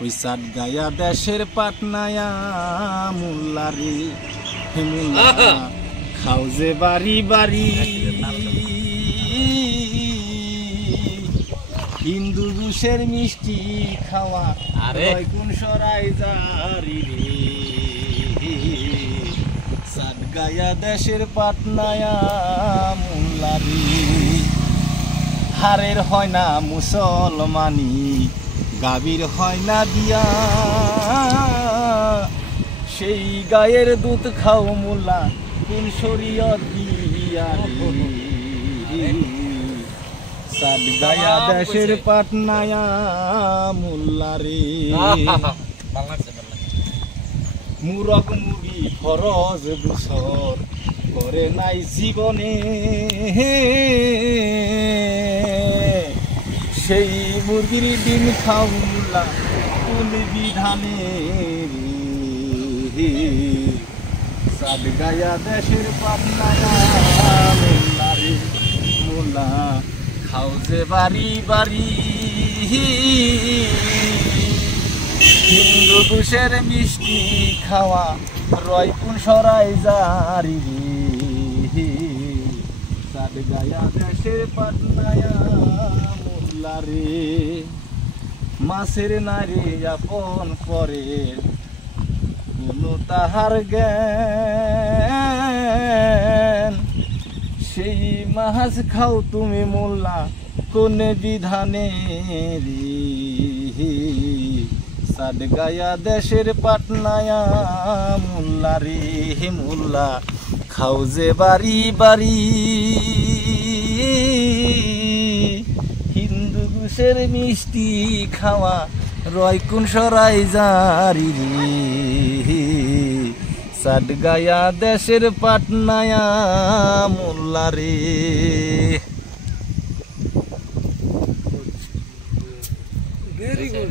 ওই সাত গায়া দেশের পাটনায়া মোল্লারে হে মোল্লা খাও যে বাড়ি বাড়ি হিন্দু ঘুষের মিষ্টি খাওয়া কোন সরাই জারি রে সাত গায়া দেশের পাটনায়া মোল্লারে হারের হয় না মুসলমানি গাভীর হয় না বিয়া সেই গায়ের দুধ খাও মোল্লা কোন শরীয়ত দিয়া সাত গায়া দেশের পাটনায়া মোল্লারে মুরগ মুগি ফরজ দুসর করে নাই জীবনে সেই মুরগির ডিম খাও মোল্লা কোন বিধানে সাত গায়া দেশের পাটনায়া মোল্লারে মোল্লা খাও যে বাড়ি বাড়ি হিন্দু ঘুষের মিষ্টি খাওয়া রয় কোন সরাই জারি রে সাত গায়া দেশের পাটনায়া মোল্লারে মাছের নারী আপন করে কোন তাহার জ্ঞান সেই মাছ খাও তুমি মোল্লা কোন বিধানে রে সাত গায়া দেশের পাটনায়া মোল্লারে হে মোল্লা খাও যে বাড়ি বাড়ি হিন্দু ঘুষের মিষ্টি খাওয়া রয় কোন সরাই জারি রে সাত গায়া দেশের পাটনায়া মোল্লারে। Very good.